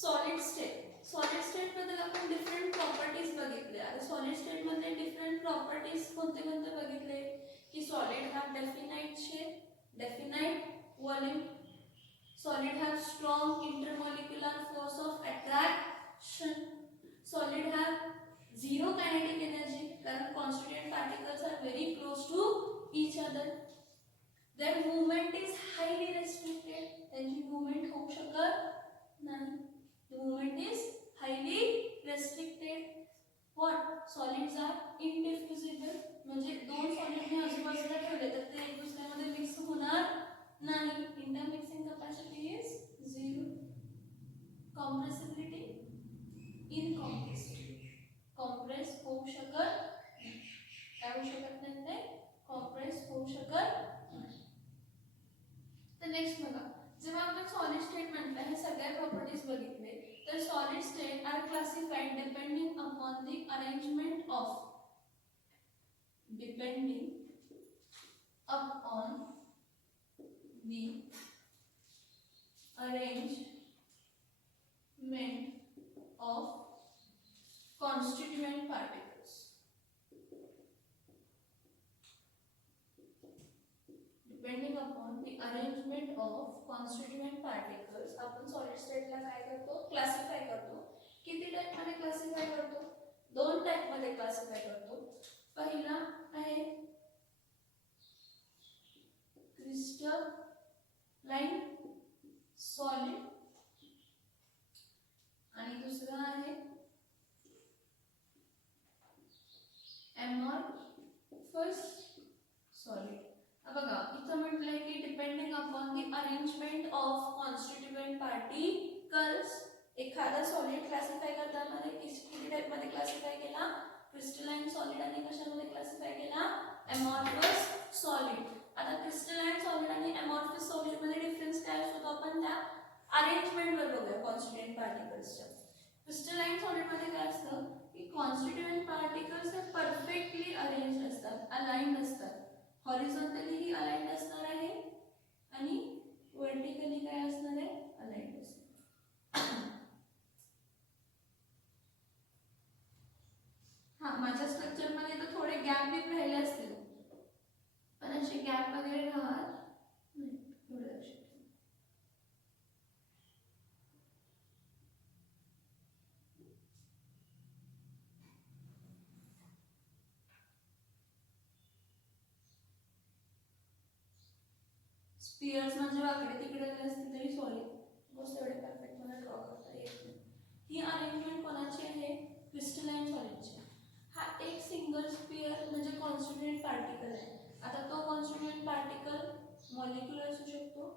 Solid state मध्ये आपण different properties बघितले. आता सॉलिड स्टेट मध्ये डिफरंट प्रॉपर्टीज कोणते कोणते बघितले की solid have definite shape, definite volume, solid have strong intermolecular force of attraction, solid have zero kinetic energy कारण constituent particles are very close to each other. Their movement is highly restricted. त्यांची movement होऊ शकत नाही. The movement is highly restricted. What? Solids are indiffusible. म्हणजे दोन solid ने आजूबाजूला ठेवले तर ते एक दुसऱ्यामध्ये मिक्स होणार नाही. Intermixing capacity is 0. Compressibility incompressible. Compress होऊ शकत काय होऊ शकत नाही ते कॉम्प्रेस होऊ शकत नाही. तर नेक्स्ट बघा जेव्हा आपण सॉलिड स्टेट म्हटलं हे सगळ्या प्रॉपर्टीज बघितले तर solid state are classified depending upon the arrangement of constituent particles. Depending upon the arrangement of constituent particles, आपण सॉलिड स्टेटला काय करतो क्लासिफाय करतो. किती टाइप मध्ये क्लासिफाय करतो? दोन टाइप मध्ये क्लासिफाय करतो. पहिला आहे क्रिस्टलाइन सॉलिड आणि दुसरा आहे amorphous solid. अब बघा इथं म्हटलंय की depending upon the arrangement of constituent particles एखादा सॉलिड क्लासिफाय करताना किती टाइप मध्ये क्लासिफाय केला क्रिस्टलाइन सॉलिड आणि कशामध्ये क्लासिफाय केला amorphous सॉलिड. आता क्रिस्टलाइन सॉलिड आणि amorphous सॉलिड मध्ये डिफरन्स काय असतो आपण त्या अरेंजमेंट वर बघूया कॉन्स्टिट्यूएंट पार्टिकल्सच्या. क्रिस्टलाइन सॉलिड मध्ये काय असतं की कॉन्स्टिट्यूएंट पार्टिकल्स हे परफेक्टली अरेंज असतात, अलाइन्ड असतात. हॉरिझॉन्टली ही अलाइन्ड असणार आहे आणि वर्टिकली काय असणार आहे अलाइन्ड असणार. हा माझ्या स्ट्रक्चर मध्ये तर थोडे गॅप भी राहिले असतील पण असे गॅप वगैरे राहत नाही. थोडे लक्षात स्पियर्स म्हणजे वाकडे तिकडे असतील तरी सॉरी बस एवढे परफेक्ट मला ड्रॉ करता येत नाही. ही अरेंजमेंट कोणाची आहे क्रिस्टलाइन सॉलिडची. हा एक सिंगल स्पियर म्हणजे कॉन्स्टिट्यूएंट पार्टिकल आहे. आता तो कॉन्स्टिट्यूएंट पार्टिकल मॉलिक्यूल असू शकतो,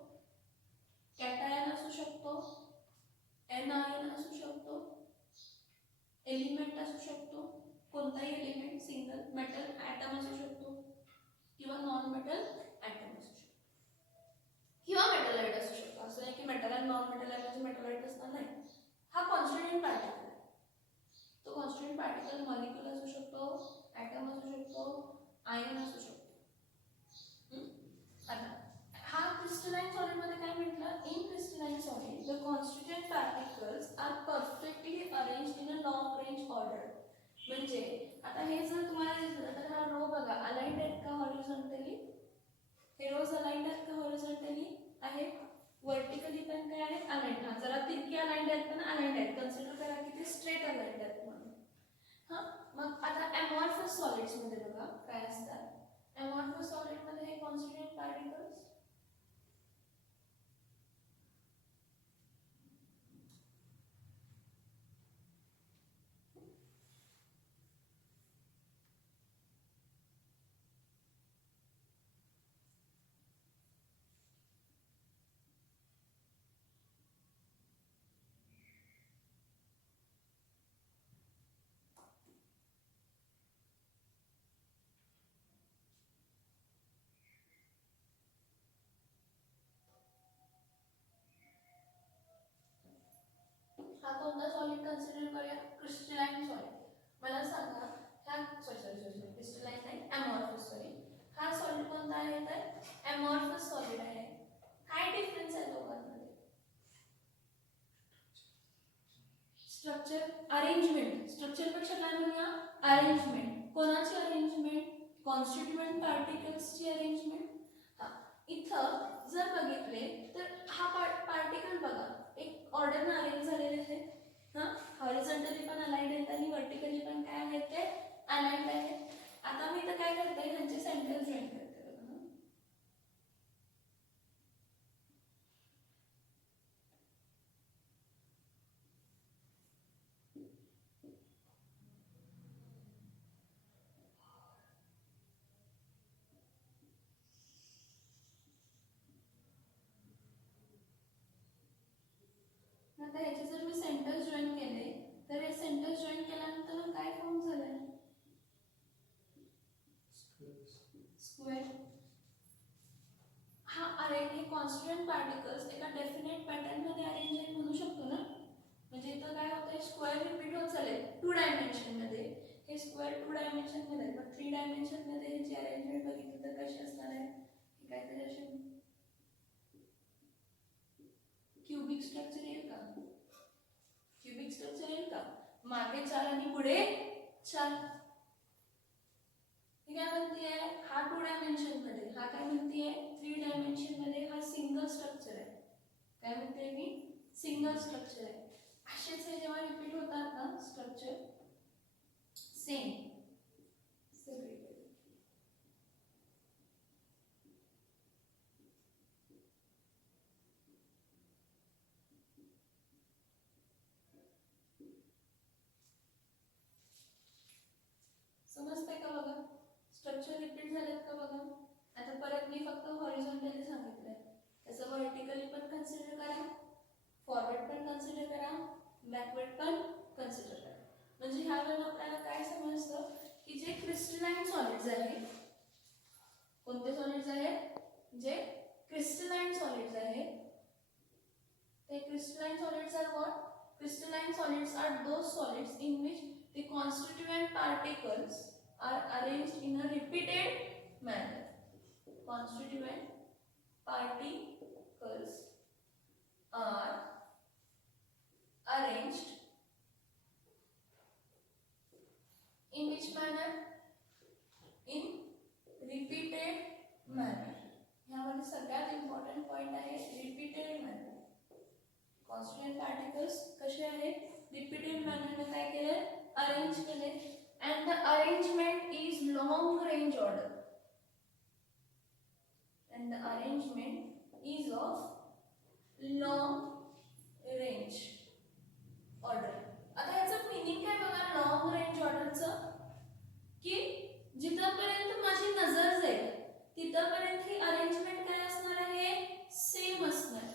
कॅटायन असू शकतो, एनायन असू शकतो, एलिमेंट असू शकतो, कोणताही एलिमेंट सिंगल मेटल ॲटम असू शकतो किंवा नॉन मेटल ॲटम असू शकतो किंवा मेटलाइट असू शकतो. असं नाही की मेटल आणि नॉन मेटलाइट म्हणजे मेटलाइट असणार नाही. हा कॉन्स्टिट्यूएंट पार्टिकल आहे. तो कॉन्स्टिट्यूएंट पार्टिकल मॉलिक्यूल असू शकतो, ॲटम असू शकतो, आयन असू शकतो. आता हा क्रिस्टलाइन सॉलिड मध्ये काय म्हटलं in crystalline solid the constituent particles are perfectly arranged in a long range order. म्हणजे आता हे जर तुम्हाला दिसलं तर हा रो बघा अलाइन्ड आहेत का हॉरिझॉन्टली. हे रोज अलाइन्ड आहेत का हॉरिझॉन्टली आहे. वर्टिकली पण काय आहे अलाइन्ड. हा जरा तिरकी अलाइन्ड आहेत पण अलाइन्ड आहेत. कन्सिडर करा की ते स्ट्रेट अलाइन्ड आहेत म्हणून. हा मग आता amorphous सॉलिड्स मध्ये बघा काय असतात. amorphous सॉलिड मध्ये हे कॉन्स्टिट्यूएंट पार्टिकल्स हा कोणता सॉलिड कन्सिडर करूया क्रिस्टलाइन सॉलिड. मला सांगा ह्या क्रिस्टलाइन नाही amorphous सॉलिड. हा सॉलिड कोणता आहे तर amorphous सॉलिड आहे. काय डिफरन्स आहे दोघांमध्ये अरेंजमेंट, स्ट्रक्चर पेक्षा काय म्हणूया अरेंजमेंट. कोणाची अरेंजमेंट? Constituent पार्टिकल्सची arrangement. इथं जर बघितले तर हा पार्टिकल बघा एक ऑर्डरने अरेंज झालेले आहेत. हॉरिझॉन्टली पण अलाइन्ड आहेत आणि व्हर्टिकली पण काय आहेत ते अलाइन्ड आहेत. आता मी इथं काय करते ह्यांचे सेंटर जॉईन करते. आता ह्याचे जर मी सेंटर्स जॉईन केले तर हे सेंटर्स जॉईन केल्यानंतर काय फॉर्म झालंय स्क्वेअर. हा अरे हे कॉन्स्टंट पार्टिकल्स एका डेफिनेट पॅटर्न मध्ये अरेंज आहेत म्हणू शकतो ना. म्हणजे इथं काय होतंय स्क्वेअर रिपीट होत चालेल 2 डायमेन्शन मध्ये. हे स्क्वेअर 2 डायमेन्शन मध्ये पण 3 डायमेन्शन मध्ये ह्याची अरेंजमेंट बघितली तर कशी असणार आहे हे काहीतरी असे क्यूबिक स्ट्रक्चर येईल का. क्यूबिक स्ट्रक्चर येईल का. मागे 4 आणि पुढे 4. हे काय म्हणतीये हा 2 डायमेन्शन मध्ये, हा काय म्हणतीये 3 डायमेन्शन मध्ये. हा सिंगल स्ट्रक्चर आहे. काय म्हणते मी सिंगल स्ट्रक्चर आहे. असेच हे जेव्हा रिपीट होतात ना स्ट्रक्चर सेम समजते का बघा. स्ट्रक्चर रिपीट झालेत का बघा. आता परत मी फक्त हॉरिझॉन्टली सांगितलंय, त्याचं व्हर्टिकली पण कन्सिडर करा, फॉरवर्ड पण कन्सिडर करा, बॅकवर्ड पण कन्सिडर करा. म्हणजे ह्यावेळेला आपल्याला काय समजतं की जे क्रिस्टलाइन सॉलिड्स आहेत, कोणते सॉलिड्स आहेत जे क्रिस्टलाइन सॉलिड्स आहेत, ते crystalline solids are what. Crystalline solids are those solids in which the constituent particles are arranged in a repeated manner. Constituent particles are arranged in which manner? In repeated manner. ह्यामध्ये सगळ्यात important point आहे repeated manner. Constant particles कसे आहेत repeated मॅनरने काय केले arrange केले. And the arrangement is long range order. And the arrangement is of long range order. आता ह्याचं मीनिंग काय बघा लॉन्ग रेंज ऑर्डरचं, की जिथपर्यंत माझी नजर जाईल तिथपर्यंत ही अरेंजमेंट काय असणार आहे सेम असणार.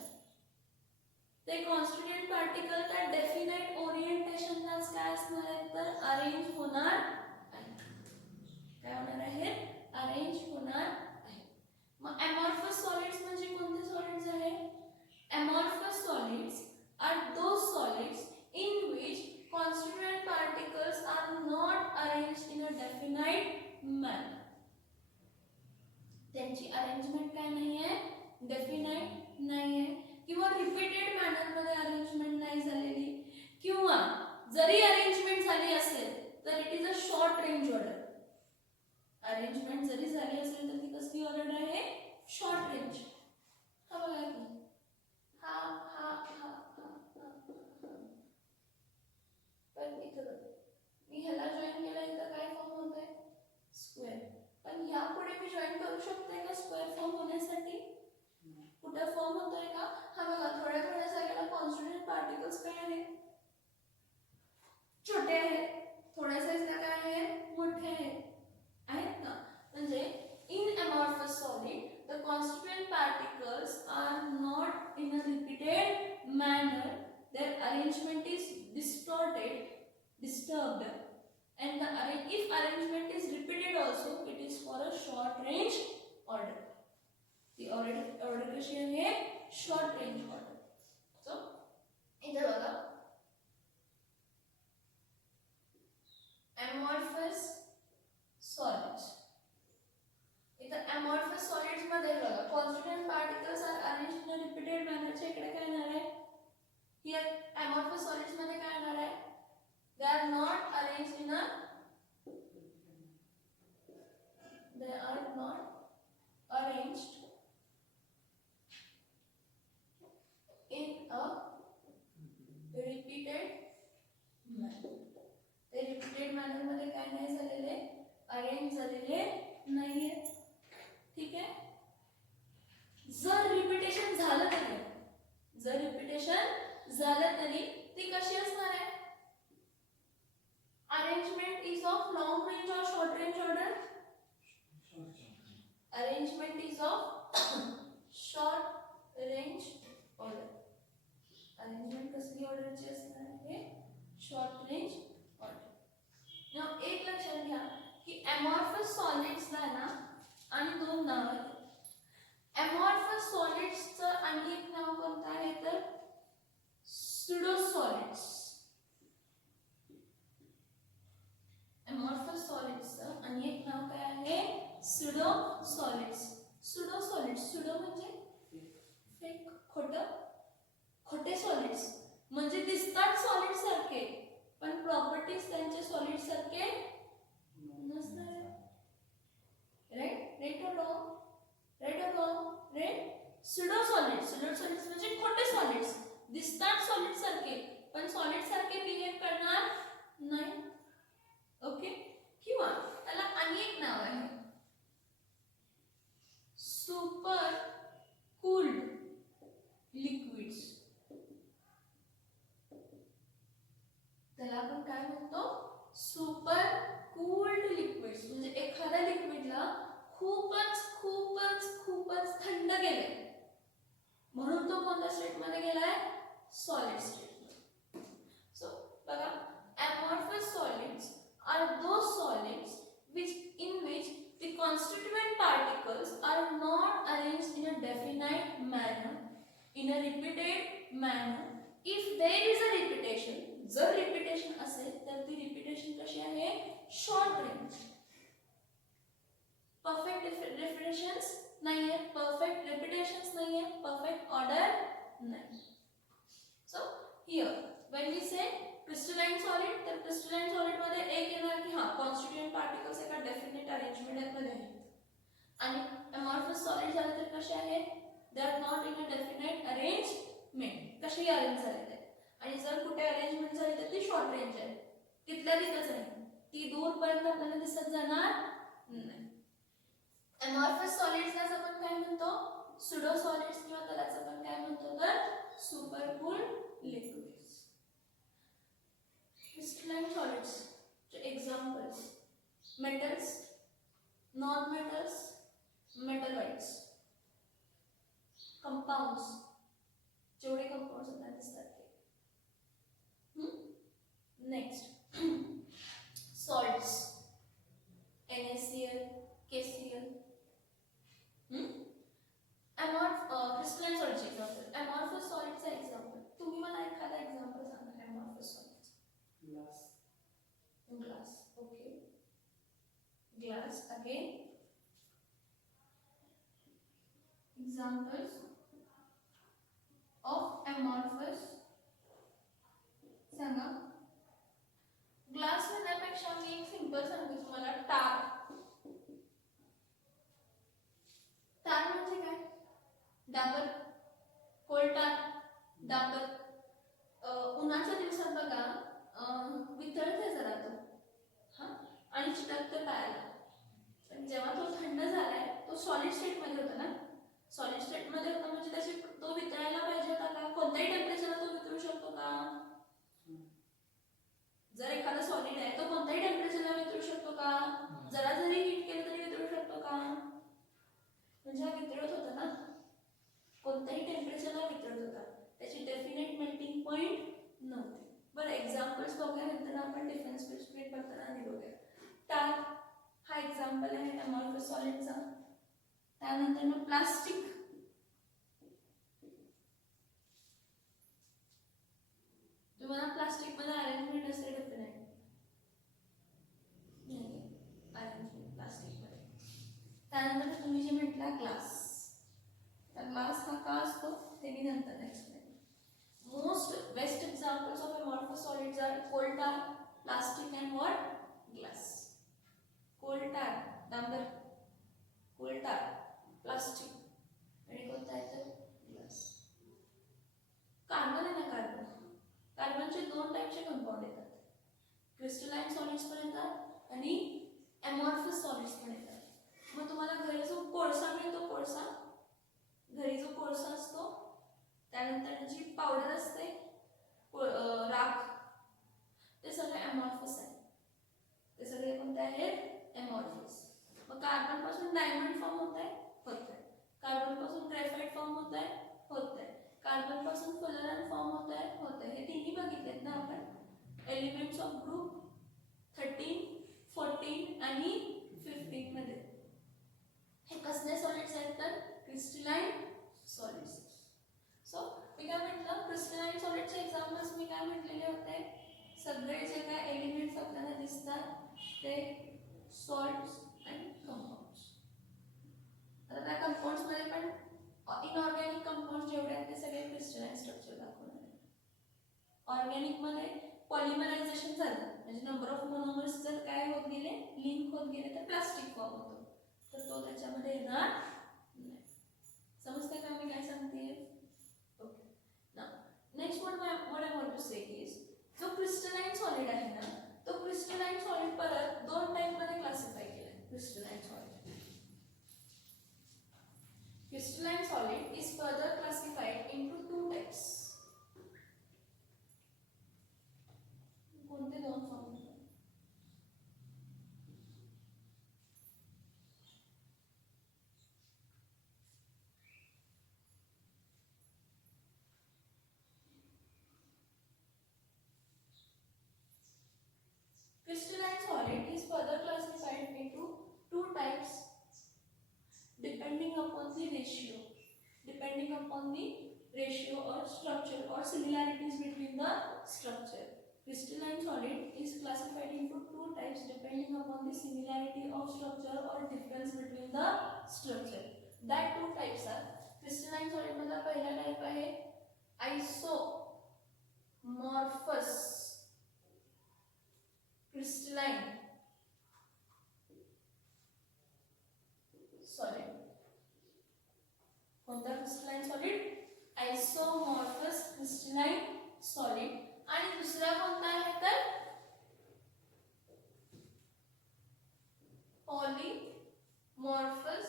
ते कॉन्स्टिट्यूएंट पार्टिकल त्या डेफिनाइट ओरिएंटेशनलाच काय असणार आहे तर अरेंज होणार आहे. काय होणार आहे अरेंज होणार आहे. मग अमॉर्फस सॉलिड्स म्हणजे कोणते सॉलिड्स आहेत. Amorphous solids are those solids in which constituent particles are not arranged in a definite manner. त्यांची अरेंजमेंट काय नाहीये डेफिनाइट नाहीये किंवा रिपीटेड मॅनर मध्ये अरेंजमेंट नाही झालेली, किंवा जरी अरेंजमेंट झाली असेल तर it is a short range order. Arrangement जरी झाली असेल तर ती कसली ऑर्डर आहे शॉर्ट रेंज. हा बघा की हा हा हा पण इथं मी ह्याला जॉईन केलं इथं काय फॉर्म होतंय स्क्वेअर. पण ह्या पुढे मी जॉईन करू शकते का स्क्वेअर फॉर्म होण्यासाठी. कुठं फॉर्म होतोय का हा बघा थोड्या थोड्या जागेला कॉन्स्टिट्यूएंट पार्टिकल्स काय आहेत छोटे आहेत, थोड्या साईजला काय आहेत मोठे आहेत ना. म्हणजे in amorphous solid the constituent particles are not in a repeated manner. their arrangement is disturbed, and if arrangement is repeated also it is for a short range order. The order कशी आहे short range order. So इधर बघा amorphous solids. इधर amorphous solids मध्ये बघा constituent particles are arranged in a repeated manner. च्या इकडे काय येणार आहे here amorphous solids मध्ये काय येणार आहे they झालं तरी ती कशी असणार आहे? Arrangement is of long range और short range order? Arrangement is of short range order. Arrangement कसली ऑर्डरची असणार आहे? Short range order. नाव एक लक्षात घ्या की अमॉर्फस सॉलिड्सला ना आणि दोन नाव आहेत. अमॉर्फस सॉलिड्सचं आणि एक नाव कोणतं आहे तर स्युडो सॉलिड्स. अमॉर्फस सॉलिड्सचं आणि एक नाव काय आहे? Pseudo solids. Pseudo solids, pseudo म्हणजे फेक, खोटं, खोटे सॉलिड्स म्हणजे दिसतात सॉलिड सारखे पण प्रॉपर्टीज त्यांचे सॉलिड सारखे नसणार. राइट? राइट और रॉंग? राइट और wrong? Right. Pseudo solids, pseudo solids म्हणजे खोटे सॉलिड्स, दिसतात सॉलिड सारखे पण सॉलिड सारखे बिहेव करणार नाही. ओके. किंवा त्याला आणि एक नाव आहे सुपर कूल्ड लिक्विड्स. त्याला आपण काय म्हणतो? Super cooled liquids. म्हणजे एखाद्या लिक्विडला खूपच खूपच खूपच थंड केले म्हणून तो कोणत्या स्टेट मध्ये गेलाय? Solid state. सो बघा, amorphous solids are those solids in which the constituent particles are not arranged in a definite manner, in a repeated manner. If there is a repetition, जर रिपीटेशन असेल तर ती repetition कशी आहे? Short range. Perfect repetitions नाहीये, perfect repetitions नाहीये, perfect order नाही. So here when we say crystalline solid, तर क्रिस्टलाइन सॉलिड मध्ये एक येणार की हां कॉन्स्टिट्यूएंट पार्टिकल्स एका डेफिनेट अरेंजमेंट मध्ये आहेत. आणि अमॉर्फस सॉलिड झाले तर कसे आहेत? They are not in a definite arrangement. कशी अरेंज झाले ते? आणि जर कुठे अरेंजमेंट झाली तर ती शॉर्ट रेंज आहे, तिथल्या तिथंच आहे, ती दूरपर्यंत आपल्याला दिसत जाणार नाही. अमॉर्फस सॉलिड्सलाच आपण काय म्हणतो? सुडो सॉलिड्स किंवा त्यालाच आपण काय म्हणतो तर super cooled liquids. Crystalline solids चे examples metals, non metals, metalloids, compounds, जेवढे कंपाउंड्स आपल्याला दिसतात ते. Next salts, NaCl, KCl. Crystalline सॉलिडचे एक्झाम्पल. अमॉर्फस सॉलिडचा एक्झाम्पल तुम्ही मला एखादा एक्झाम्पल सांगा. Amorphous solids. Glass. Glass. Okay. Glass. Again examples of amorphous. सांगा. ग्लास म्हणण्यापेक्षा मी एक सिंपल सांगते तुम्हाला. टार. टार म्हणजे काय? डाबर, कोलटार, डाबर. उन्हाच्या दिवसात बघा वितळते जरा तो हा आणि चिकटते पायाला. पण जेव्हा तो थंड झालाय तो सॉलिड स्टेट मध्ये होता ना, सॉलिड स्टेट मध्ये होता म्हणजे त्याची तो वितळायला पाहिजे होता का? कोणत्याही टेम्परेचरला तो वितळू शकतो का? जर एखादा सॉलिड आहे तो कोणत्याही टेम्परेचरला वितळू शकतो का? जरा जरी हीट केलं तरी वितळू शकतो का? म्हणजे हा वितळत होता ना, कोणत्याही टेम्परेचरला वितळत होता, त्याची डेफिनेट मेल्टिंग पॉइंट नव्हती. बरं एक्झाम्पल्स बघूया, नंतर आपण डिफरन्स स्प्लिट करताना आणि बघूया. टार हा एक्झाम्पल आहे अमॉर्फस सॉलिडचा. त्यानंतर मग प्लास्टिक. तुम्हाला प्लास्टिक मध्ये अरेंजमेंट असते डेफिनेट नाही अरेंजमेंट प्लास्टिक मध्ये. त्यानंतर तुम्ही जे म्हटला ग्लास, तर ग्लास हा का असतो ते मी नंतर explain. Most best examples of amorphous solids are coal tar, plastic and what? Glass. Coal tar, डांबर, कोल टार, प्लास्टिक आणि कोणता आहे तर ग्लास. कार्बन आहे ना, कार्बन. कार्बनचे दोन टाईपचे कंपाऊंड येतात, क्रिस्टलाइन सॉलिड्स पण येतात आणि अमॉर्फस सॉलिड्स पण येतात. मग तुम्हाला घरी जो कोळसा मिळतो, कोळसा, घरी जो कोळसा असतो त्यानंतर जी पावडर असते राख, ते सगळे अमॉर्फस आहे. ते सगळे कोणते आहेत? अमॉर्फस. मग कार्बन पासून डायमंड फॉर्म होत आहे, कार्बन पासून ग्रेफाइट फॉर्म होत आहे, कार्बन पासून फुलरन फॉर्म होत आहे. हे तिन्ही बघितलेत ना आपण. एलिमेंट्स ऑफ ग्रुप 13, 14 आणि 15 मध्ये. हे कसले सॉलिड्स आहेत तर क्रिस्टलाइन सॉलिड्स. सो मी काय म्हटलं, क्रिस्टलाइन सॉलिडचे एक्झाम्पल्स मी काय म्हटलेले होते, सगळे जे काय एलिमेंट्स आपल्याला दिसतात ते सॉल्ट्स अँड कंपाऊंड्स. आता त्या कंपाऊंड्स मध्ये पण इनऑर्गॅनिक कंपाऊंड जेवढे आहेत ते सगळे क्रिस्टलाइन स्ट्रक्चर दाखवणार आहेत. ऑर्गॅनिक मध्ये पॉलिमरायझेशन झालं म्हणजे नंबर ऑफ मोनोमर्स जर काय होत गेले, लिंक होत गेले तर प्लास्टिक फॉर्म होतो, तर तो त्याच्यामध्ये येणार नाही. समजतंय का मी काय सांगते? Okay. Now next what I want to say is, जो क्रिस्टलाइन सॉलिड आहे ना, तो क्रिस्टलाइन सॉलिड परत दोन टाइप मध्ये क्लासिफाय केलाय. Crystalline solid is further classified into two types. कोणते दोन form? Crystalline solid is further classified into two types depending upon the ratio or structure or similarities between the structure. Crystalline solid is classified into two types depending upon the similarity of structure or difference between the structure. That two types are crystalline solid मध्ये पहिला type आहे isomorphous crystalline solid. कोणता crystalline solid? Isomorphous crystalline solid. आणि दुसरा कोणता आहे तर पॉलीमॉर्फस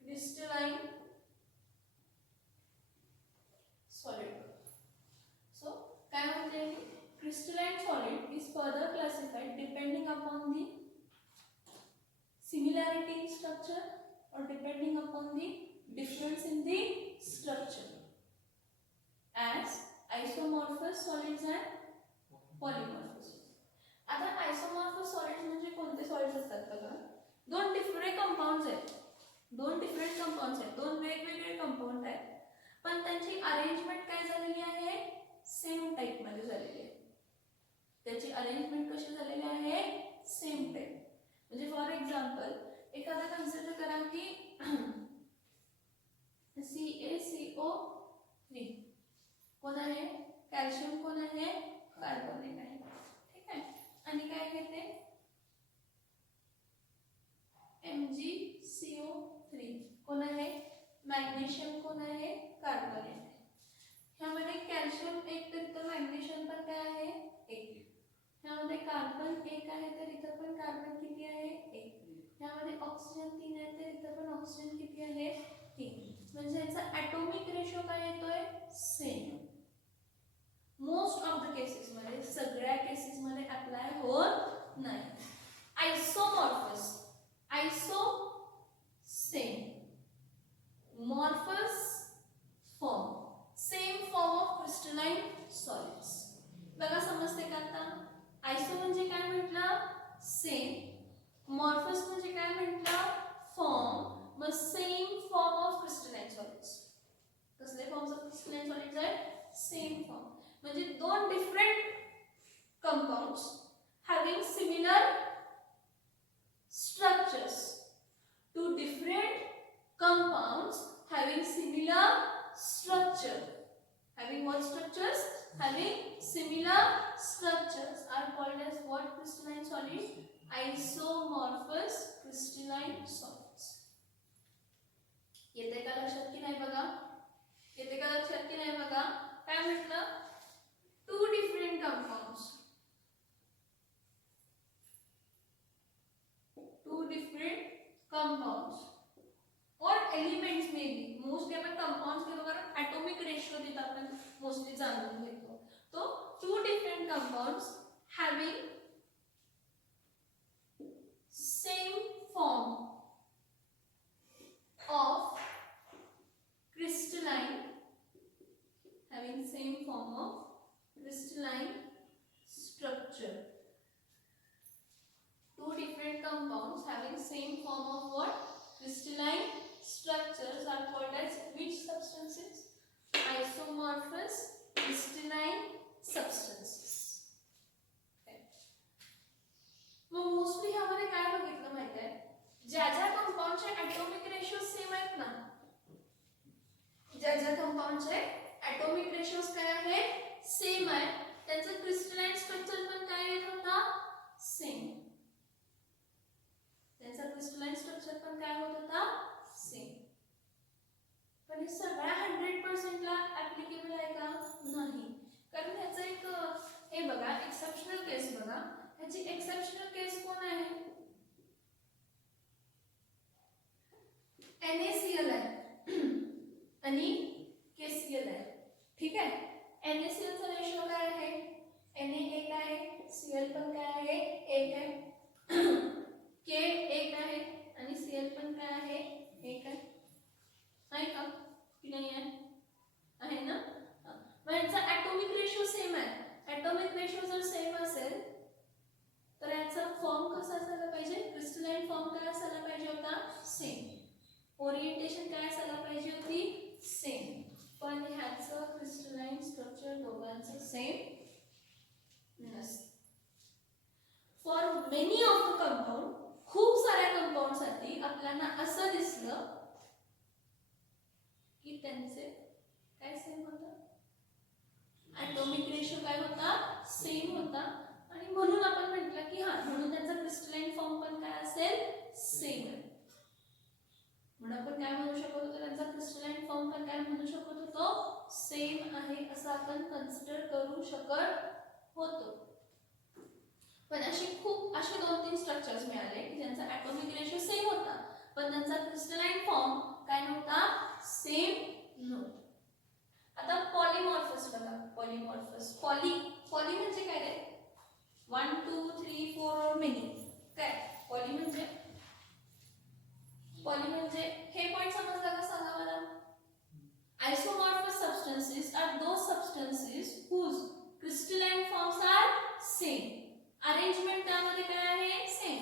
crystalline solid. So काय म्हणते मी, crystalline solid is further classified depending upon the similarity in structure or depending upon the difference in the structure as isomorphous solids and polymorphous. आता isomorphous solids म्हणजे कोणते सॉलिड्स असतात बघा, दोन डिफरंट कंपाऊंड्स आहेत, दोन वेगवेगळे कंपाऊंड आहेत, पण त्यांची अरेंजमेंट काय झालेली आहे, सेम टाइप मध्ये झालेली आहे. त्याची अरेंजमेंट कशी झालेली आहे, सेम टाइप. म्हणजे फॉर एक्झाम्पल एखादा कन्सिडर करा की CaCO3 कोण आहे, कॅल्शियम कोण आहे, कार्बोनेट आहे, ठीक आहे. आणि काय घेते MgCO3 कोण आहे, मॅग्नेशियम कोण आहे, कार्बोनेट आहे. ह्यामध्ये कॅल्शियम एक तर इथं मॅग्नेशियम पण काय आहे, एक. ह्यामध्ये कार्बन एक आहे तर इथं पण कार्बन किती आहे, एक. ह्यामध्ये ऑक्सिजन 3 आहे तर इथं पण ऑक्सिजन किती आहे, 3. म्हणजे याचा ॲटॉमिक रेशो काय येतोय, same. Most of the cases मध्ये, सगळ्या केसेस मध्ये अप्लाय होत नाही. Isomorphous, iso same, morphous form, same form of crystalline solids. बघा समजते का आता? आइसो म्हणजे काय म्हटलं, सेम. मॉर्फस म्हणजे काय म्हटलं, फॉर्म. मग same form of crystalline solids. कसले फॉर्म्स ऑफ क्रिस्टलाइन सॉलिड्स आहेत, सेम फॉर्म. म्हणजे दोन different compounds having similar structures. Two different compounds having similar structure. Having what structures, having similar structures are called as what crystalline solids? Isomorphous crystalline solids. येते का लक्षात की नाही बघा, येते का लक्षात की नाही बघा. काय म्हटलं, two different compounds, two different compounds or elements may be mostly आपण कंपाऊंड्स घेतो कारण ॲटॉमिक रेशो तिथं आपण मोस्टली जाणून घेतो. तो 2 different compounds having same form of crystalline structure. 2 different compounds having same form of what? Crystalline structures are called as which substances? Isomorphous crystalline substances. मग mostly ह्यामध्ये काय बघितलं माहिती आहे, ज्या ज्या कंपाऊंडचे ॲटॉमिक रेशो सेम आहेत ना, ज्या ज्या कंपाऊंडचे ॲटॉमिक रेशोज काय आहेत सेम आहे, त्यांचं क्रिस्टलाइन स्ट्रक्चर पण काय येत होता सेम. त्यांचा क्रिस्टलाइन स्ट्रक्चर पण काय होत होता सेम. पण हे सगळ्या 100% ला ऍप्लिकेबल आहे का नाही, कारण ह्याचं एक हे बघा एक्सेप्शनल केस बघा. ह्याची एक्सेप्शनल केस कोण आहे? NaCl आहे आणि KCl आहे. ठीक आहे. NaCl चा रेशो काय आहे? Na 1 आहे, Cl पण काय आहे 1 आहे, K 1 आहे आणि Cl पण काय आहे 1 आहे. आहे का की नाही आहे? आहे ना. मग यांचा ॲटॉमिक रेशो सेम आहे. ॲटॉमिक रेशो जर सेम असेल तर याचा फॉर्म कसा असायला पाहिजे? क्रिस्टलाइन फॉर्म काय असायला पाहिजे होता सेम. ओरिएंटेशन काय असायला पाहिजे होती सेम. पण ह्याचं क्रिस्टलाइन स्ट्रक्चर दोघांचं सेम नसतं. For many of the compound, खूप साऱ्या कंपाऊंड साठी आपल्याला असं दिसलं की त्यांचे काय सेम होतं, ॲटॉमिक रेशो काय होता सेम होता, आणि म्हणून आपण म्हटलं की हा म्हणून त्यांचा क्रिस्टलाइन फॉर्म पण काय असेल सेम आहे. म्हणून आपण काय म्हणू शकत होतो, त्यांचा क्रिस्टलाइन फॉर्म पण काय म्हणू शकत होतो सेम आहे असं आपण कन्सिडर करू शकत होतो. पण असे 2-3 स्ट्रक्चर्स मिळाले की ज्यांचा ॲटॉमिक रेशो सेम होता पण त्यांचा क्रिस्टलाइन फॉर्म काय नव्हता सेम नव्हता. आता पॉलीमॉर्फस बघा. पॉलीमॉर्फस पॉली म्हणजे काय रे? 1 2 3 4 और मेनी. काय पॉली म्हणजे हे पॉइंट समजला का सांगा मला. Isomorphous substances are those substances whose crystalline forms are same. Arrangement त्यामध्ये काय आहे सेम.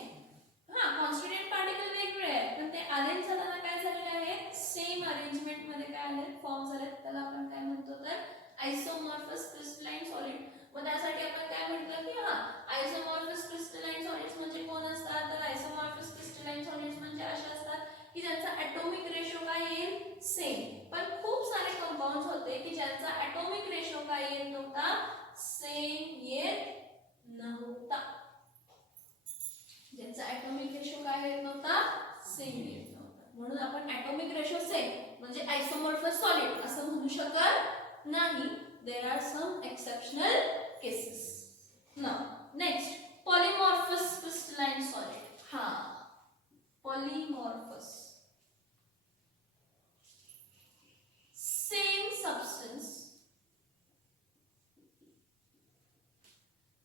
हा कॉन्स्टिट्यूएंट पार्टिकल वेगवेगळे आहेत पण ते अरेंज झाताना काय झालेले आहे सेम अरेंजमेंट मध्ये काय आले फॉर्म झाले. त्याला आपण काय म्हणतो तर आयसोमॉर्फस क्रिस्टलाइन सॉलिड. मग त्यासाठी आपण काय म्हटलं की हा आयसोमॉर्फस क्रिस्टलाइन सॉलिड्स म्हणजे कोण असतात, तर आयसोमॉर्फस क्रिस्टलाइन सॉलिड्स म्हणजे असे असतात की ज्यांचा ॲटॉमिक रेशो काय येईल सेम. पण खूप सारे कंपाऊंड्स होते की ज्यांचा ॲटॉमिक रेशो काय येत नव्हता सेम येत नव्हता. ज्यांचा ॲटॉमिक रेशो काय येत नव्हता सेम येत नव्हता. म्हणून आपण ॲटॉमिक रेशो सेम म्हणजे आयसोमॉर्फस सॉलिड असं म्हणू शकत नाही. There are some exceptional cases. Now next polymorphous crystalline solid. हा polymorphous same substance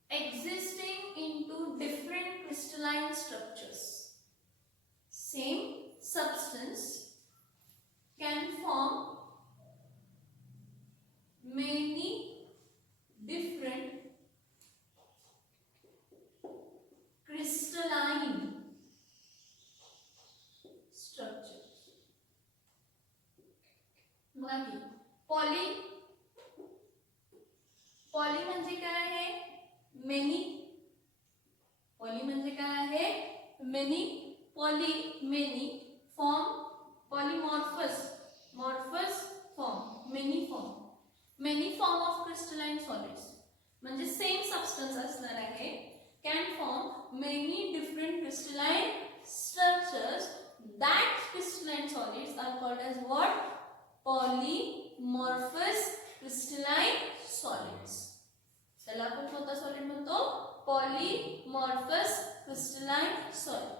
existing into different crystalline structures. Same substance can form many different crystalline structures. पॉली म्हणजे काय आहे मेनी. पॉली म्हणजे काय आहे many. Many form polymorphous morphous form many form of crystalline solids म्हणजे सेम सबस्टन्स असणार आहे. Can form many different crystalline structures. That crystalline solids are called as what polymorphous crystalline solids. त्याला आपण कोणता सॉलिड म्हणतो पॉलीमॉर्फस क्रिस्टलाइन सॉलिड.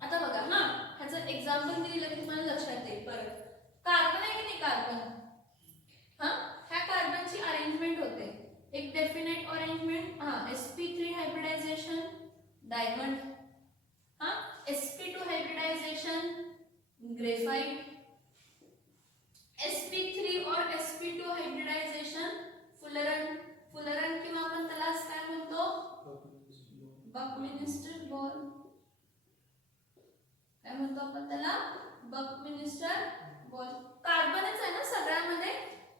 आता बघा हा, ह्याचं एक्झाम्पल दिलं की तुम्हाला लक्षात येईल. परत कार्बन आहे की नाही, कार्बन हा, ह्या कार्बनची अरेंजमेंट होते. एक डेफिनेट अरेंजमेंट, हा sp3 हायब्रिडायझेशन डायमंड, हा sp2 हायब्रिडायझेशन ग्रेफाइट, sp3 और sp2 हायब्रिडायझेशन फुलरन. फुलरन किंवा आपण त्याला काय म्हणतो, बकमिन्स्टर बॉल. काय म्हणतो आपण त्याला, बकमिन्स्टर बॉल. कार्बनच आहे ना सगळ्यामध्ये,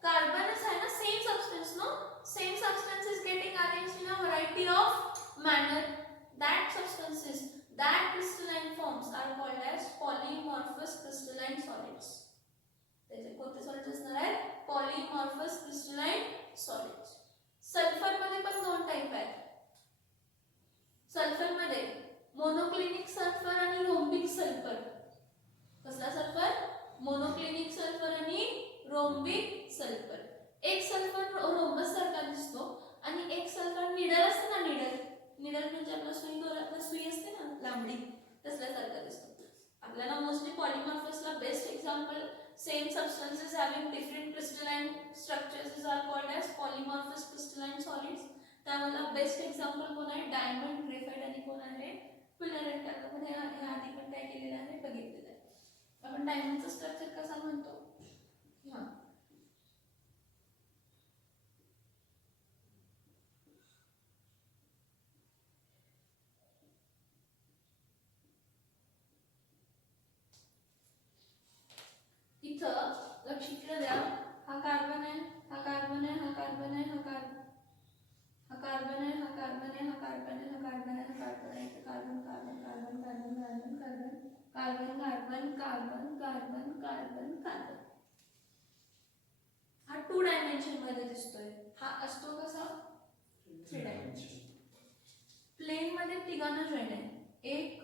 कार्बनच आहे ना, same substance no, same substance is getting arranged in a variety of manner. That substances, that crystalline forms are called as polymorphous crystalline solids. त्याचे कोणते सॉलिड्स असणार आहेत, पॉलीमॉर्फस क्रिस्टलाइन सॉलिड्स. सल्फर मध्ये पण दोन टाइप आहेत. सल्फर मध्ये मोनोक्लिनिक सल्फर आणि रोम्बिक सल्फर. कसला सल्फर, मोनोक्लिनिक सल्फर आणि रोम्बिक सल्फर. एक सल्फर रोम्बस सारखा दिसतो आणि एक सल्फर निडल असते ना, निडल, निडल म्हणजे आपला सुई दोरातला सुई असते ना लांबडी, तसल्यासारखा दिसतो. आपल्याला मोस्टली पॉलीमॉर्फसला best example, same substances having different crystalline structures are called as polymorphous crystalline solids. त्याला बेस्ट एक्झाम्पल कोण आहे, डायमंड, ग्रेफाइट आणि कोण आहे, फुलरन. आपण हे आधी पण काय केलेलं आहे, बघितलेलं आहे. आपण डायमंडचं स्ट्रक्चर कसा म्हणतो, हा इथं लक्ष द्या. हा कार्बन आहे, हा कार्बन आहे, हा कार्बन आहे, हा कार्बन, हा कार्बन आहे, हा कार्बन आहे, हा कार्बन आहे, हा कार्बन आहे, हा कार्बन आहे. Carbon carbon carbon carbon carbon carbon carbon carbon carbon carbon carbon. हा 2 डायमेन्शन मध्ये दिसतोय. हा असतो कसा, 3 डायमेन्शन. प्लेन मध्ये तिघांना जॉईन आहे, 1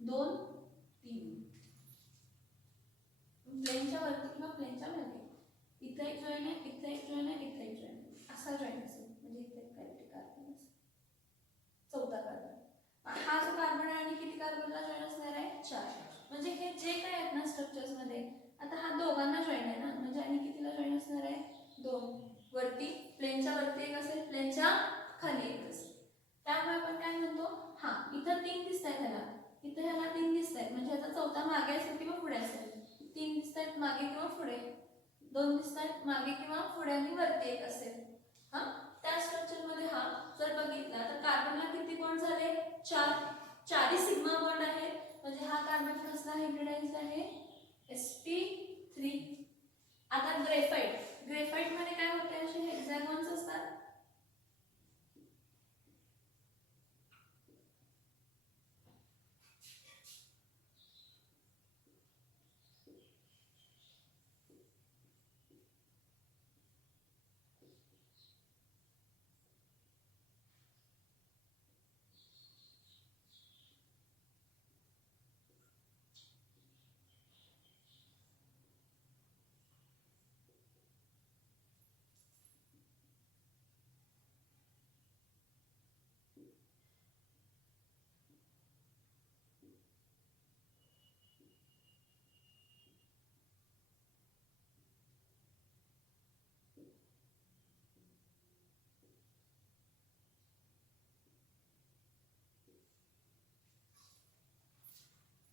2 3. प्लेनच्या वरती किंवा प्लेनच्या मध्ये इथे एक जॉईन आहे, इथे एक जॉईन आहे, इथे एक जॉईन आहे, असा जॉईन असेल. म्हणजे इथे काहीतरी कार्बन असेल, चौथा कार्बन. हा जो कार्बन आहे आणि किती कार्बनला जॉईन असणार आहे, 4. म्हणजे हे जे काय आहेत ना स्ट्रक्चर्स मध्ये, आता हा दोघांना जॉईन आहे ना, म्हणजे आणि कितीला जॉईन असणार आहे, 2. वरती प्लेनच्या वरती एक असेल, प्लेनच्या खाली एक असेल. त्यामुळे आपण काय म्हणतो, हा इथं 3 दिसत आहेत ह्याला, इथं ह्याला 3 दिसत आहेत. म्हणजे ह्याचा चौथा मागे असेल किंवा पुढे असेल. 3 दिसत आहेत मागे किंवा पुढे, 2 दिसत आहेत मागे किंवा पुढे आणि वरती एक असेल. हा त्या स्ट्रक्चर मध्ये हा जर बघितला तर कार्बनला किती बॉन्ड झाले, 4. 4 सिग्मा बॉन्ड आहे. म्हणजे हा कार्बन कसला हायब्रिडाइज्ड आहे, sp3. आता ग्रेफाइट, ग्रेफाइट मध्ये काय होते, असे हेक्सागॉन्स असतात.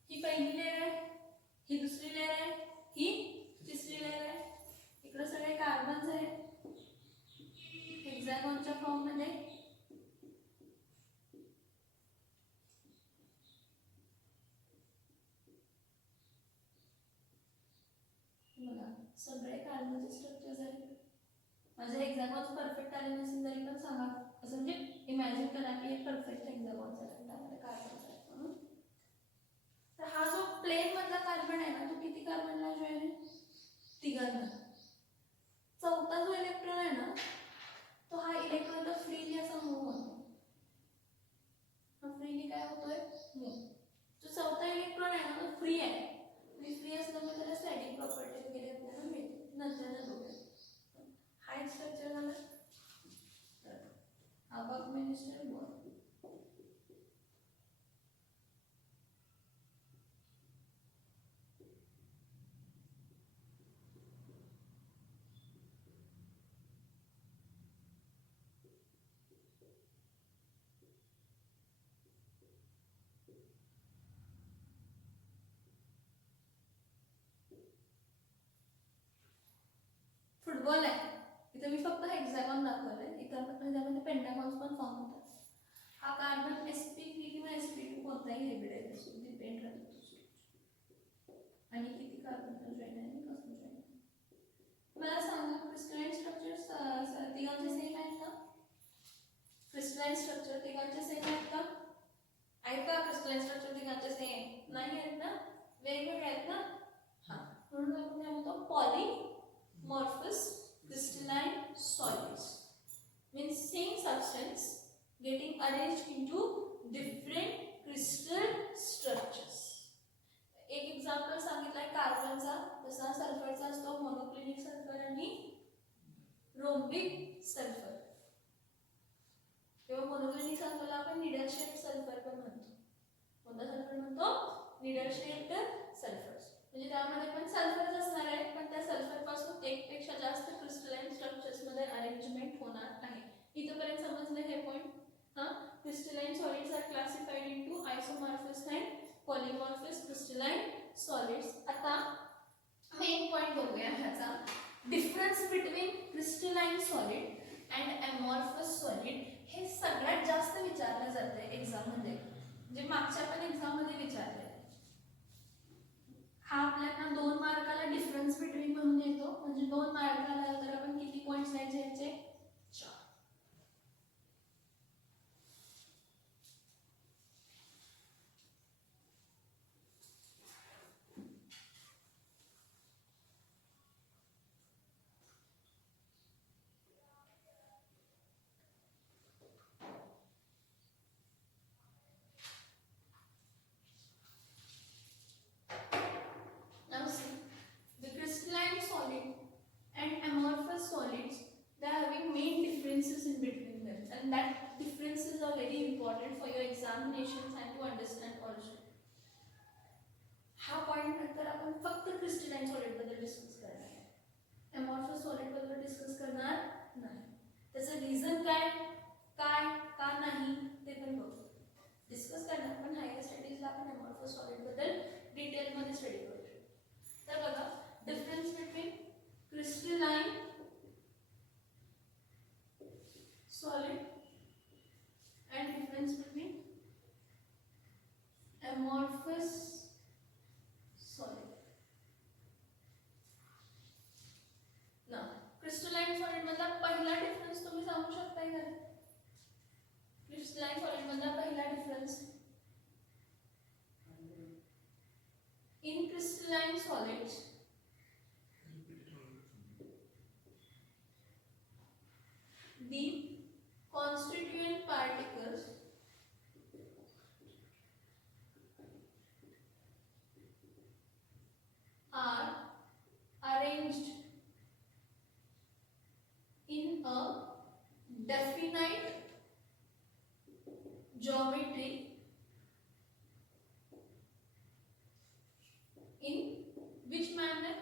ही पहिली लेयर आहे, ही दुसरी लेयर आहे, ही तिसरी लेयर आहे. इकडे सगळे कार्बन्स आहेत हेक्सागॉनच्या फॉर्म मध्ये. बघा सगळे कार्बनचे स्ट्रक्चर्स आहेत. माझे हेक्सागॉन्स परफेक्ट आले नसेल तरी पण सांगा, असं म्हणजे इमॅजिन करा की एक परफेक्ट हेक्सागॉन्स आहे, त्यामध्ये कार्बन्स आहेत म्हणून. तर हा जो प्लेन मधला कार्बन आहे ना, तो किती कार्बनला जॉईन आहे, 3. चौथा जो इलेक्ट्रॉन आहे ना, तो हा इलेक्ट्रॉन फ्रीली असा मूव्ह होतो. हा फ्रीली काय होतोय, मूव्ह. जो चौथा इलेक्ट्रॉन आहे ना, तो फ्री आहे. फ्री असल्यामुळे त्याला स्टॅटिक प्रॉपर्टी वगैरे आपल्याला मिळते. नंतर बघूया. हाय स्ट्रक्चर झालं, हा बकमिन्स्टर बॉन्ड. फक्त हेक्सागॉन दाखवलंय, त्यामध्ये पेंटागॉन्स पण फॉर्म होतात. हा कार्बन sp3 किंवा sp2 कोणताही हायब्रिडाइज असो, डिपेंड राहतो आणि किती कार्बन जॉईन आहे आणि कसं जॉईन आहे. मला सांगा क्रिस्टलाइन स्ट्रक्चर तिघांचे सेम आहेत का? क्रिस्टलाइन स्ट्रक्चर तिघांचे सेम आहेत का? आहेत का क्रिस्टलाइन स्ट्रक्चर तिघांचे सेम? नाही आहेत ना, वेगवेगळे आहेत ना. हां, म्हणून आपण काय म्हणतो polymorphous crystalline solids means same substance getting arranged into different crystal structures. एक एक्झाम्पल सांगितलंय कार्बनचा, जसा सल्फरचा असतो मोनोक्लिनिक सल्फर आणि रोम्बिक सल्फर. किंवा मोनोक्लिनिक सल्फरला आपण निडल शेप्ड सल्फर पण म्हणतो. कोणता सल्फर म्हणतो? Needle shaped sulphur. म्हणजे त्यामध्ये पण सल्फरच असणार आहे, पण त्या सल्फर पासून एक पेक्षा जास्त क्रिस्टलाइन स्ट्रक्चर्स मध्ये अरेंजमेंट होणार आहे. इथपर्यंत समजलं हे पॉइंट? हां, crystalline solids are classified into isomorphous and polymorphous crystalline solids. आता मेन पॉइंट बघूया ह्याचा, difference between crystalline solid and amorphous solid. हे सगळ्यात जास्त विचारलं जातं एक्झाम मध्ये, म्हणजे मागच्या पण एक्झाम मध्ये विचारले. हा आपल्याला 2 मार्काला डिफरन्स बिटवीन म्हणून येतो, म्हणजे 2 मार्काला तर आपण किती पॉइंट्स द्यायचे याचे? 4. Now see, the crystalline solid and amorphous solids, they are having main differences in between them, and that differences are very important for your examinations and to understand also. हा point नंतर आपण फक्त crystalline solid बद्दल discuss करणार आहे, amorphous solid बद्दल discuss करणार नाही. त्याचं रिझन काय का नाही ते पण बघू, डिस्कस करणार, पण हायर स्टडीजला आपण अमॉर्फस सॉलिड बद्दल डिटेल मध्ये स्टडी करू. तर बघा, difference between crystalline solid and difference between amorphous solid. ना क्रिस्टलाइन सॉलिड मधला पहिला डिफरन्स तुम्ही सांगू शकताय का? क्रिस्टलाइन सॉलिड मधला पहिला difference, in crystalline solids the constituent particles are arranged in a definite geometry in which manner?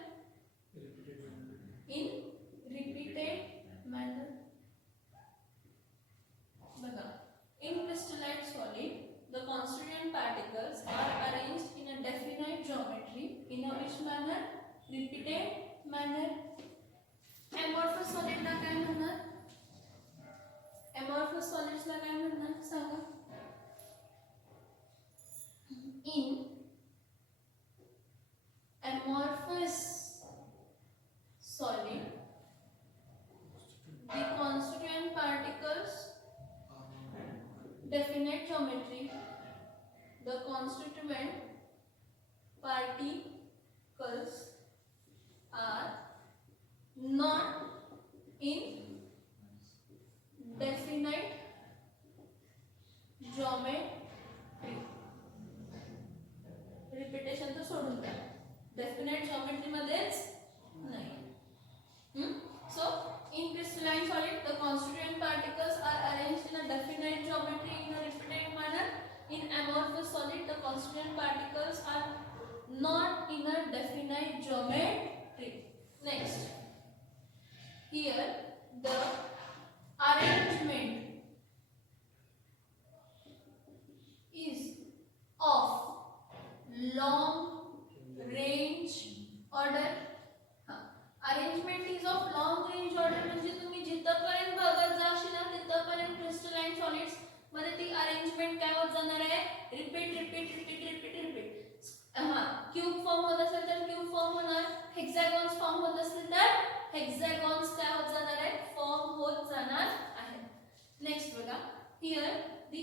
In repeated manner. Bada. In crystalline solid, the constituent particles are arranged in a definite geometry in a which manner? Repeated manner. Amorphous solid ला काय म्हणणार? Amorphous solids ला काय म्हणणार सांगा? In amorphous solid, the constituent particles, definite geometry, the constituent particles are not in definite geometry. Repetition तर सोडून द्या, डेफिनेट ज्योमेट्री मध्येच नाही. So in crystalline solid the constituent particles are arranged in a definite geometry in a repeated manner. In amorphous solid the constituent particles are not in a definite geometry. Next, here the arrangement is of long range order. Arrangement is of long range order, म्हणजे तुम्ही जिथं repeat cube form होत असेल तर cube form होणार, हेक्सागॉन्स form होत असेल तर हेक्सागॉन्स काय होत जाणार आहे, फॉर्म होत जाणार आहे. नेक्स्ट बघा, here the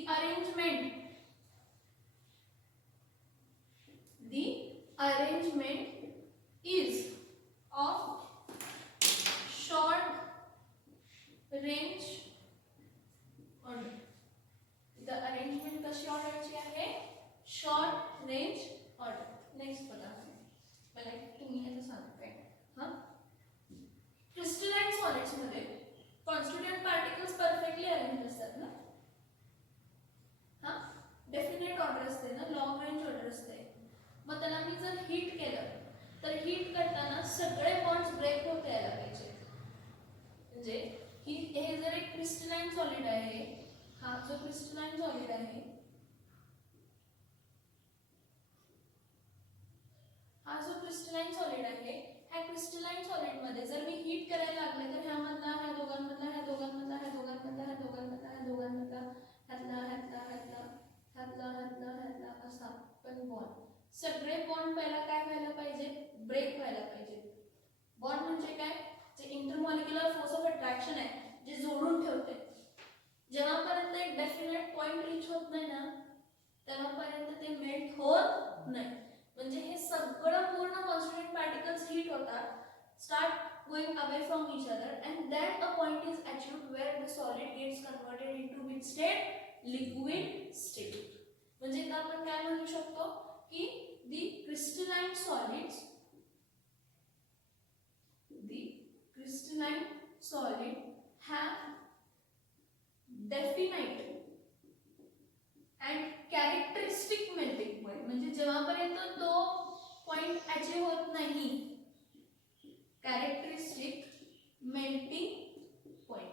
arrangement is of short range order. The arrangement कशी ऑर्डरची आहे, शॉर्ट रेंज ऑर्डर. नेक्स्ट बघा, मला तुम्ही आता सांगताय हां, क्रिस्टलाइन सॉलिड्स मध्ये कॉन्स्टिट्यूएंट पार्टिकल्स परफेक्टली अरेंज असतात ना. हां, डेफिनेट ऑर्डर असते ना, लॉंग रेंज ऑर्डर असते. मग त्याला मी जर हीट केलं तर हीट करताना सगळे बॉन्ड्स ब्रेक होत यायला पाहिजे. म्हणजे हे जर एक क्रिस्टलाइन सॉलिड आहे, हा जो क्रिस्टलाइन सॉलिड आहे, हा जो क्रिस्टलाइन सॉलिड आहे, ह्या क्रिस्टलाइन सॉलिड मध्ये जर मी हीट करायला लागले तर ह्यामधला ह्या दोघांमधला ह्या दोघांमधला ह्या दोघांमधला ह्या दोघांमधला ह्या दोघांमधला ह्यातला ह्यातला ह्यातला ह्यातला ह्यातला ह्यातला असा पण बॉन्ड, सगळे बॉन्ड पहिला काय व्हायला पाहिजे, ब्रेक व्हायला पाहिजे. बॉन्ड म्हणजे काय, जे इंटरमॉलिक्युलर फोर्स ऑफ अट्रॅक्शन आहे, जे जोडून ठेवते. जेव्हापर्यंत एक डेफिनेट पॉइंट रीच होत नाही ना, तेव्हापर्यंत ते मेल्ट होत नाही. म्हणजे हे सगळं पूर्ण कॉन्स्टिट्यूएंट पार्टिकल्स हीट होतात, start going away from each other, and then a point is achieved where the solid gets converted into which state, liquid state. म्हणजे आता आपण काय म्हणू शकतो की the crystalline solid have definite and characteristic melting point. म्हणजे जेव्हापर्यंत तो पॉइंट अचीव होत नाही, कॅरेक्टरिस्टिक मेल्टिंग पॉइंट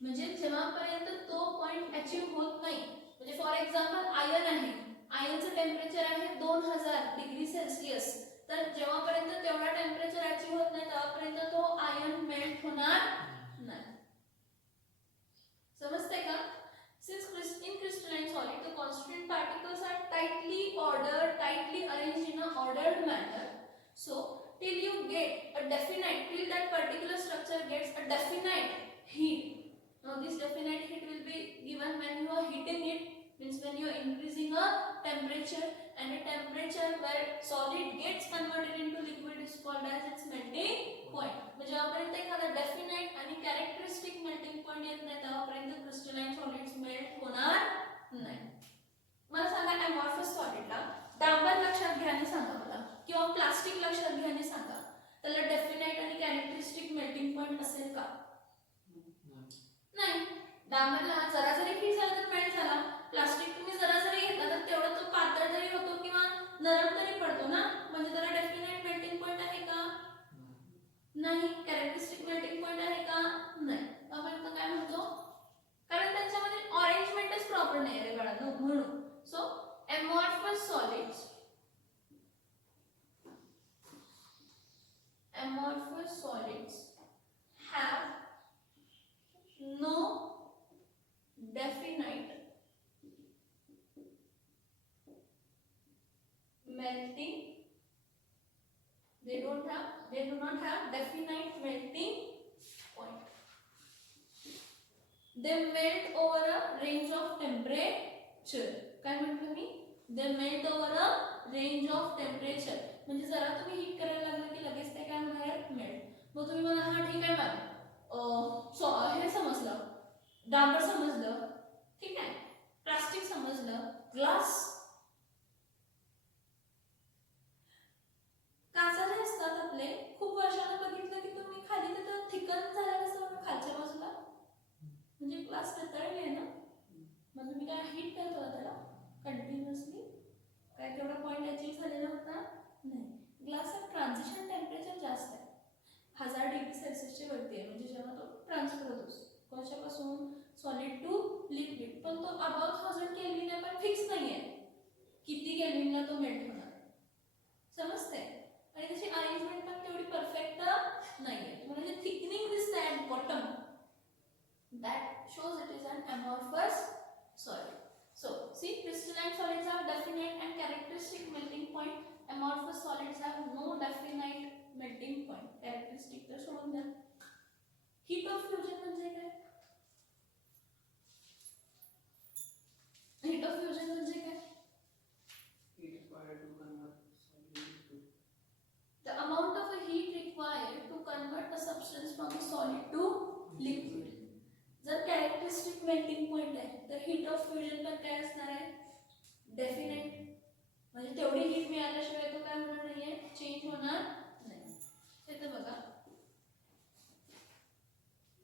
म्हणजे जेव्हापर्यंत तो पॉइंट अचीव होत नाही. म्हणजे फॉर एक्झाम्पल आयर्न आहे, आयर्नचं टेम्परेचर आहे 2000 डिग्री सेल्सिअस, तर जेव्हापर्यंत तेवढा टेम्परेचर अचीव होत नाही तेव्हापर्यंत तो आयर्न मेल्ट होणार नाही. समजते का? Since in crystalline solid the constituent particles are tightly ordered, tightly arranged in a ordered manner, so till you get a definite, till that particular structure gets a definite heat. Now this definite heat will be given when you are heating it, means when you are increasing a temperature, and a temperature where solid gets converted into liquid is called as its melting point. म्हणजे जेव्हापर्यंत एखादा definite आणि characteristic melting point येत नाही तेव्हापर्यंत crystalline solids melt होणार नाही. मला सांगा, अमॉर्फस सॉलिडला डांबर लक्षात घ्या आणि सांगा मला, किंवा प्लास्टिक लक्षात घ्या आणि सांगा, त्याला डेफिनेट आणि कॅरेक्टरिस्टिक मेल्टिंग पॉइंट असेल का? नाही. डांबरला जरा जरी हीट झाला तर मेल्ट झाला, प्लास्टिक तुम्ही जरा जरी घेतला तर तेवढा तो पातळ जरी होतो किंवा नरम तरी पडतो ना, म्हणजे त्याला डेफिनेट मेल्टिंग पॉइंट आहे का? नाही. कॅरेक्टरिस्टिक मेल्टिंग पॉइंट आहे का? नाही. आपण काय म्हणतो, कारण त्यांच्यामध्ये अरेंजमेंटच प्रॉपर नाही आहे बाळांनो, म्हणून. So amorphous solids have no definite melting, they do not have definite melting point. They melt over a range of temperature. काय म्हटलं मी? They melt over a range of temperature. म्हणजे जरा तुम्ही हीट करायला लागलं की लगेच ते काय होणार आहे, मेल्ट. मग तुम्ही मला हा ठीक आहे मॅम, हे समजलं, डांबर समजलं, ठीक आहे, प्लास्टिक समजलं, ग्लास, काचा जे असतात आपले, खूप वर्षानं बघितलं की तुम्ही खाली तिथं थिकन झालेलं असतं खालच्या बाजूला, म्हणजे ग्लास वितळले आहे ना, मग तुम्ही काय हीट करतो त्याला कंटिन्युअसली, काय तेवढा पॉइंट अचीव झालेला होता नाही. ग्लासचा ट्रान्झिशन टेम्परेचर जास्त आहे, 1000 डिग्री सेल्सिअसच्या वरती आहे, म्हणजे जेव्हा तो ट्रान्सफर होतो कशापासून, सॉलिड टू लिक्विड, पण तो अबाउट 1000 केल्विन आहे, पण फिक्स नाही आहे किती केल्विनला तो मेल्ट होणार. समजते? आणि त्याची अरेंजमेंट पण तेवढी परफेक्ट नाही आहे. तुम्हाला जे थिकनिंग दिसते at bottom, that shows it is an amorphous solid. So see, crystalline solids are definite and amorphous solids have no definite melting point. Characteristic तर सोडून द्या. Heat of fusion म्हणजे काय? Heat of fusion म्हणजे काय? Heat required to convert solid into The amount of a heat required to convert a substance from a solid to liquid. जर characteristic melting point आहे तर heat of fusion पण काय असणार आहे? Definite. म्हणजे तेवढी हीट मिळाल्याशिवाय तो काय होणार नाहीये, चेंज होणार नाही. हे तर बघा,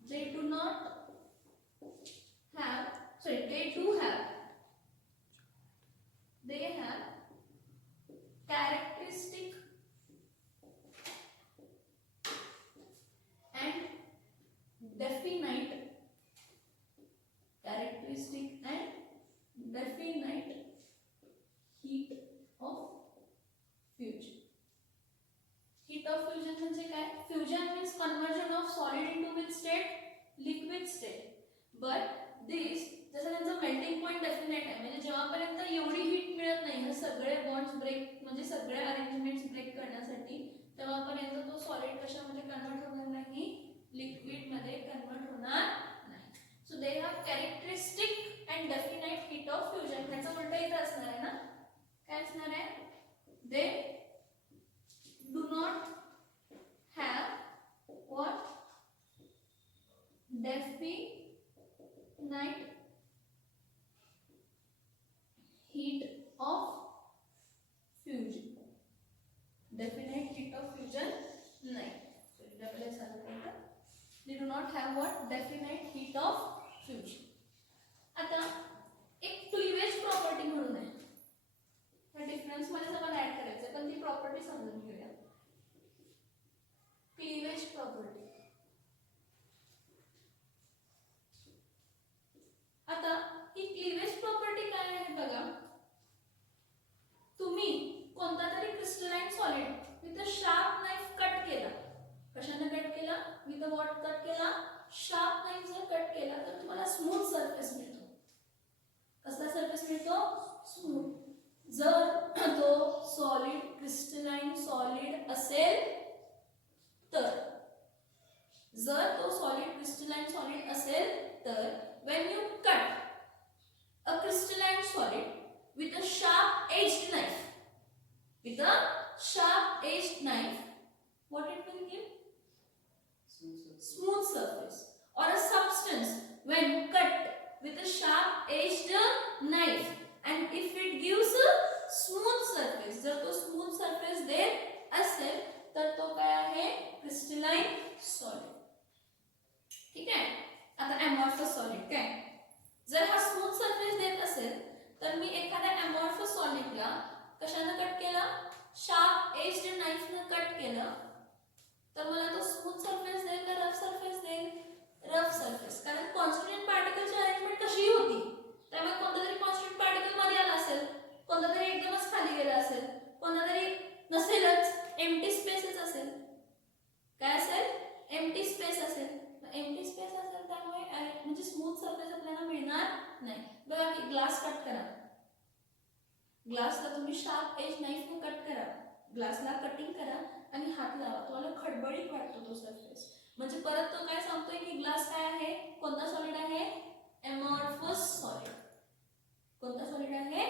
they do have characteristic and definite heat of fusion. Heat of fusion म्हणजे काय? Fusion means conversion of solid into which state? Liquid state. But this जसं त्यांचं मेल्टिंग पॉइंट डेफिनेट आहे, म्हणजे जेव्हापर्यंत एवढी हीट मिळत नाही हे सगळे बॉन्ड्स ब्रेक म्हणजे सगळे अरेंजमेंट्स ब्रेक करण्यासाठी, तेव्हापर्यंत तो सॉलिड कशामध्ये कन्वर्ट होणार नाही? लिक्विड मध्ये कन्वर्ट होणार नाही. So they have characteristic and definite heat of fusion. त्याचं उलट इथं असणार आहे ना, काय असणार आहे? They do not have what? Definite heat of fusion. Definite heat of fusion नहीं. So double S आला पाहिजे. They do not have what? Definite heat of fusion. आता एक क्लीवेज प्रॉपर्टी म्हणून आहे. त्या डिफरन्स मध्ये सगळं ऍड करायचं, पण ती प्रॉपर्टी समजून घेऊया. Cleavage property. आता ही क्लीवेज प्रॉपर्टी काय आहे बघा. तुम्ही कोणता तरी crystalline solid with a sharp knife cut केला. कशाने कट केला? विथ अ व्हॉट कट केला? शार्प नाइफ जर कट केला तर तुम्हाला स्मूथ सरफेस मिळतो. कसला सरफेस मिळतो? स्मूथ. जर तो सॉलिड क्रिस्टलाइन सॉलिड असेल तर, जर तो सॉलिड क्रिस्टलाइन सॉलिड असेल तर when you cut a crystalline solid with a sharp edged knife, what it will give? Smooth surface. Or a substance when cut with a sharp edged knife, and if it gives a smooth surface, जर तो smooth surface देत असेल तर तो काय आहे? crystalline solid. ठीक आहे. आता amorphous solid काय? जर हा स्मूथ सरफेस देत असेल तर मी एखाद्या amorphous सॉलिडला कशाने कट केला? शार्प एज्ड नाइफने कट केलं तर मला तो स्मूथ सरफेस देईल का रफ सरफेस देईल? Rough surface. कारण कॉन्स्टंट पार्टिकलची अरेंजमेंट कशी होती, त्यामुळे कोणता तरी कॉन्स्टंट पार्टिकल मध्ये आला असेल, कोणता तरी एकदमच खाली गेला असेल, कोणता तरी नसेलच, एम्प्टी स्पेसच असेल. काय असेल? एम्प्टी स्पेस असेल. एम्प्टी स्पेस असेल त्यामुळे म्हणजे स्मूथ सरफेस आपल्याला मिळणार नाही. बघा की ग्लास कट करा, ग्लासला तुम्ही शार्प एज नाइफने कट करा, ग्लासला कटिंग करा आणि हात लावा, तुम्हाला खडबडीत वाटतो तो सरफेस. म्हणजे परत तो काय सांगतोय की ग्लास काय आहे? कोणता सॉलिड आहे? amorphous solid. कोणता सॉलिड आहे?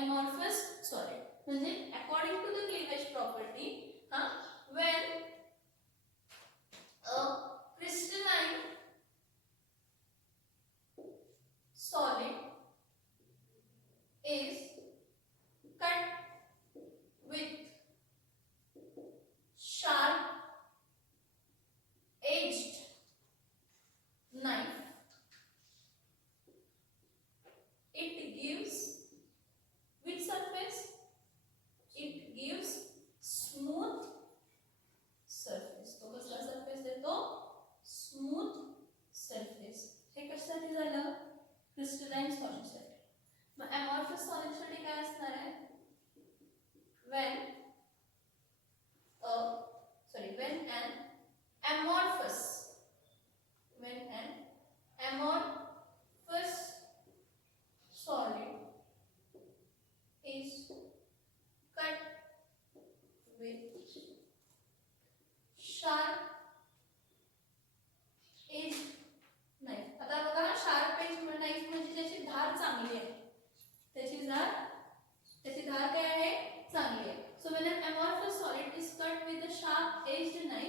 amorphous solid. म्हणजे according to the cleavage property, when a crystalline solid is cut with sharp edged knife, it gives which surface? It gives smooth based नाही